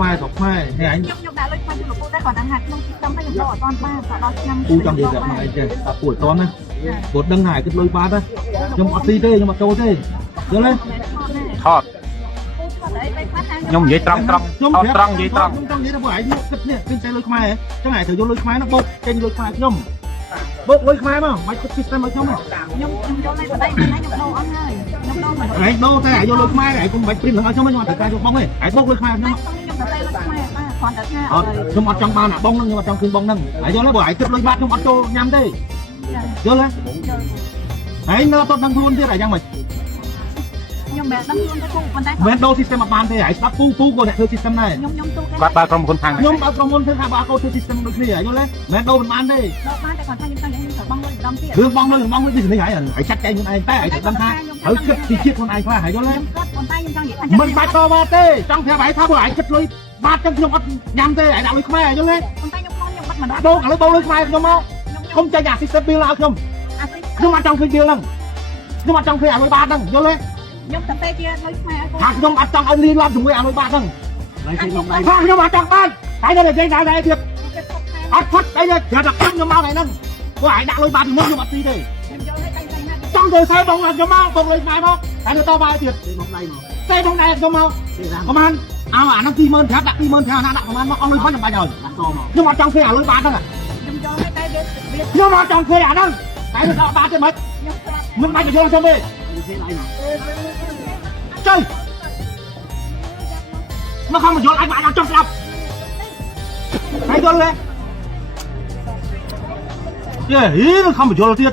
khoai thọc khoai thế anh nhung đã lôi khoai cho cô ta còn đang hạt nhung tâm hay nhung đỏ toàn ba đỏ nhâm u trong gì vậy mà anh ta tuổi con đấy cột đăng hải cái lôi ba đấy nhung ọt ti thế nhưng mà trâu thế đưa lên ថតខ្ញុំនិយាយត្រង់ត្រង់អត់ត្រង់និយាយត្រង់ trong vậy nó phảiគិតនេះគេចេះលុយខ្មែរចឹងឯងត្រូវយកលុយខ្មែរnóបុកចេញលុយខ្មែរខ្ញុំបុកលុយខ្មែរមកមិនគិត system ឲ្យខ្ញុំខ្ញុំយកលេខបដៃខ្ញុំដូរអស់ហើយខ្ញុំដូរមក ឯងដូរតែឯងយកលុយខ្មែរឯងកុំបាច់ព្រីមឲ្យខ្ញុំខ្ញុំអត់ត្រូវការយកបងទេឯងបុកលុយខ្មែរខ្ញុំ ខ្ញុំទៅលេខខ្មែរបាទគ្រាន់តែថា ខ្ញុំអត់ចង់បានអាបងហ្នឹងខ្ញុំអត់ចង់ឃើញបងហ្នឹងហើយយកលើបើឯងគិតលុយបាត់ខ្ញុំអត់ចូលញ៉ាំទេយល់ទេហើយនៅអត់ដឹងខ្លួនទៀតអាយ៉ាងម៉េច ខ្ញុំមិនដឹងខ្លួនទៅគូប៉ុន្តែ មិនដូរ system អត់បានទេហើយស្ដាប់ពូក៏អ្នកធ្វើ system ដែរ ខ្ញុំទូគេ គាត់បើក្រុមហ៊ុនខាង ខ្ញុំបើក្រុមហ៊ុនធ្វើថាបើកូនធ្វើ system ដូចគ្នាយល់ទេមិនដូរមិនបានទេ ដល់បានតែគាត់ថាខ្ញុំចង់ខ្ញុំត្រូវបងលុយម្ដងទៀត រឿងបងលុយបងលុយពីនេះហើយចាត់ចែងខ្លួនឯងតែឯងដឹងថាហើយគិតពីជាតិខ្លួនឯងខ្លះហើយយល់ទេ ខ្ញុំគាត់ប៉ុន្តែខ្ញុំចង់និយាយថា មិនបាច់តវ៉ាទេចង់ប្រាប់ឯងថាបើឯងគិតលុយបាត់ចឹងខ្ញុំអត់ញ៉ាំទេឯងដាក់លុយខ្មែរយល់ទេ ប៉ុន្តែខ្ញុំខ្ញុំបាត់មិនដល់ ដូរឥឡូវបងលុយខ្មែរខ្ញុំមកខ្ញុំចាញ់អា system bill ឲ្យខ្ញុំខ្ញុំអត់ចង់ឃើញ bill ហ្នឹងខ្ញុំអត់ចង់ឃើញអាលុយបាត់ហ្នឹងយល់ទេ ខ្ញុំតែជាលុយខ្មែរ ថាខ្ញុំអត់ចង់ឲ្យលីឡប់ជាមួយអាលុយបាត់ហ្នឹងថាខ្ញុំអត់ចង់បានតែនៅតែនិយាយដែរទៀតអត់ផុតអីទេត្រូវតែខ្ញុំមកថ្ងៃហ្នឹងព្រោះឯងដាក់លុយបាត់ពីមុនខ្ញុំអត់ទីទេ ខ្ញុំយកឲ្យតែណា ចង់ទៅសើបងខ្ញុំមកបងលុយខ្មែរមកតែទៅតបាយទៀតទេបងដៃខ្ញុំមកប្រហែលអាហ្នឹង20000ដាក់20000ណាដាក់ប្រហែលមកអស់លុយបាត់ខ្ញុំបាច់ហើយខ្ញុំអត់ចង់ឃើញអាលុយបាត់ហ្នឹង ខ្ញុំយកឲ្យតែវា ខ្ញុំអត់ចង់ឃើញអាហ្នឹងតែទៅដល់បាត់ទេមិនមិនបាច់ទៅយកខ្ញុំទេចុយមកខំមកយល់អាចបាច់អត់ចង់ស្ដាប់ហើយយល់ទេយេហីខំមកយល់ទៀត